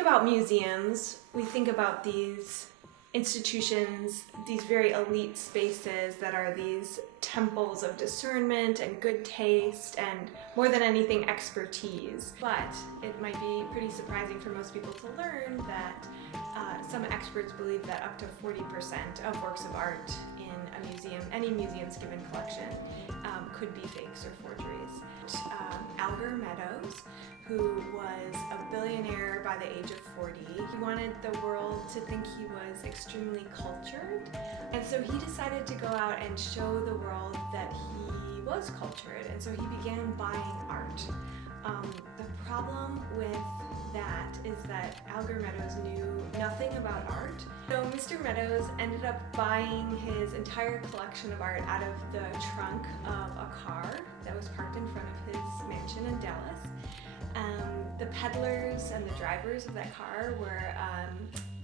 think about museums, we think about these institutions, these very elite spaces that are these temples of discernment and good taste and, more than anything, expertise. But it might be pretty surprising for most people to learn that some experts believe that up to 40% of works of art in a museum, any museum's given collection, could be fakes or forgeries. Alger Meadows, who was a billionaire by the age of 40. He wanted the world to think he was extremely cultured, and so he decided to go out and show the world that he was cultured, and so he began buying art. The problem with that is that Alger Meadows knew nothing about art. So Mr. Meadows ended up buying his entire collection of art out of the trunk of a car that was parked in front of his mansion in Dallas. The peddlers and the drivers of that car were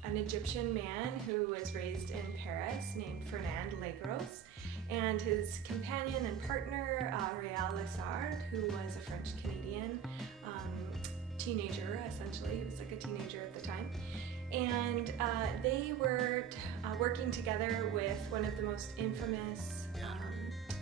an Egyptian man who was raised in Paris named Fernand Legros, and his companion and partner, Réal Lessard, who was a French-Canadian teenager, essentially. He was like a teenager at the time. And they were working together with one of the most infamous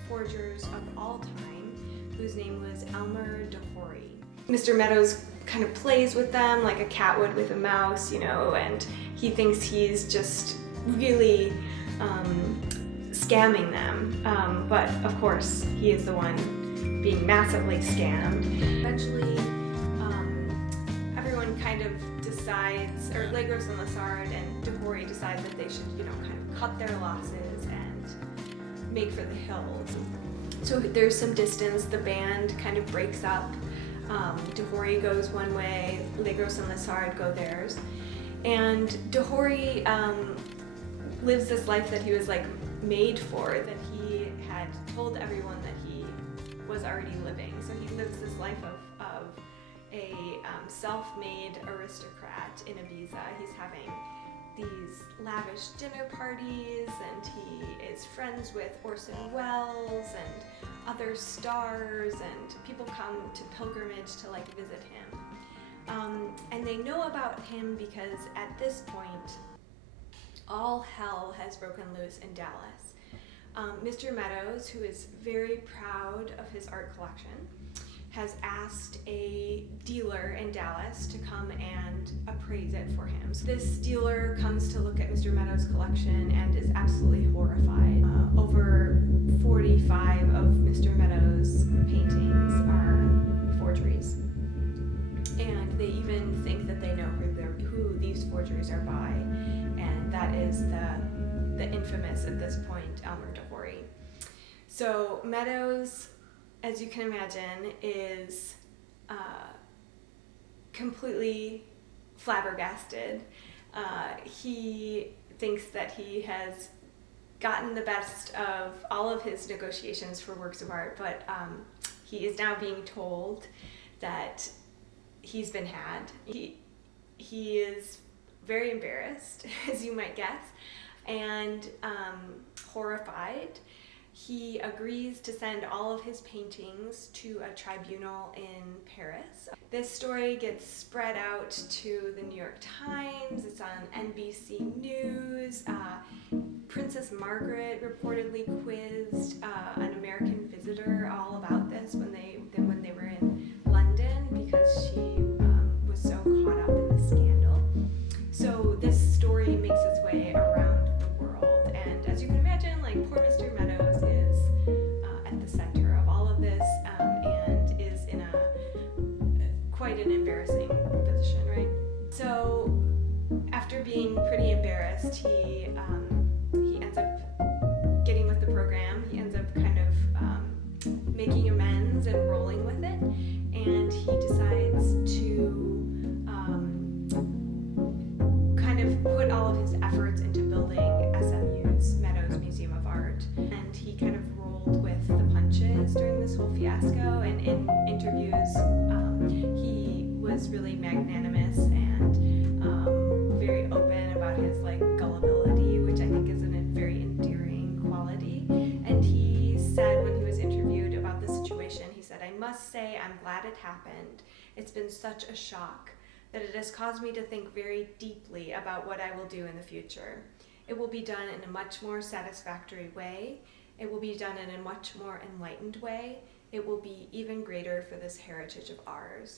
forgers of all time, whose name was Elmer Dehoury. Mr. Meadows kind of plays with them like a cat would with a mouse, you know, and he thinks he's just really scamming them. But of course, he is the one being massively scammed. Eventually, everyone kind of decides, or Legros and Lessard and Dehoury decide that they should, you know, kind of cut their losses and make for the hills. So there's some distance, the band kind of breaks up. Dehoury goes one way, Legros and Lessard go theirs. And Dehoury lives this life that he was like made for, that he had told everyone that he was already living. So he lives this life of a self-made aristocrat in Ibiza. He's having these lavish dinner parties, and he is friends with Orson Welles and other stars, and people come to pilgrimage to like visit him. And they know about him because at this point, all hell has broken loose in Dallas. Mr. Meadows, who is very proud of his art collection, has asked a dealer in Dallas to come and appraise it for him. So this dealer comes to look at Mr. Meadows' collection and is absolutely horrified. Over 45 of Mr. Meadows' paintings are forgeries. And they even think that they know who these forgeries are by, and that is the infamous, at this point, Elmer Dehoury. So Meadows, as you can imagine, is completely flabbergasted. He thinks that he has gotten the best of all of his negotiations for works of art, but he is now being told that he's been had. He is very embarrassed, as you might guess, and horrified. He agrees to send all of his paintings to a tribunal in Paris. This story gets spread out to the New York Times, it's on NBC News. Princess Margaret reportedly quizzed an American visitor all about this when they were in London, because she was so caught up in the scandal. So this story makes its way around the world, and as you can imagine, like, poor Mr. Meadows is at the center of all of this, and is in quite an embarrassing position, right? So after being pretty embarrassed, he ends up getting with the program. He ends up kind of making amends and rolling with it, and he decides to kind of put all of his efforts into building SMU's Meadows Museum of Art. And he kind of rolled with the punches during this whole fiasco, and in interviews he was really magnanimous and very open about his like gullibility, which I think is a very endearing quality. And he said, when he was interviewed about the situation, he said, "I must say I'm glad it happened. It's been such a shock. that it has caused me to think very deeply about what I will do in the future. It will be done in a much more satisfactory way. It will be done in a much more enlightened way. It will be even greater for this heritage of ours.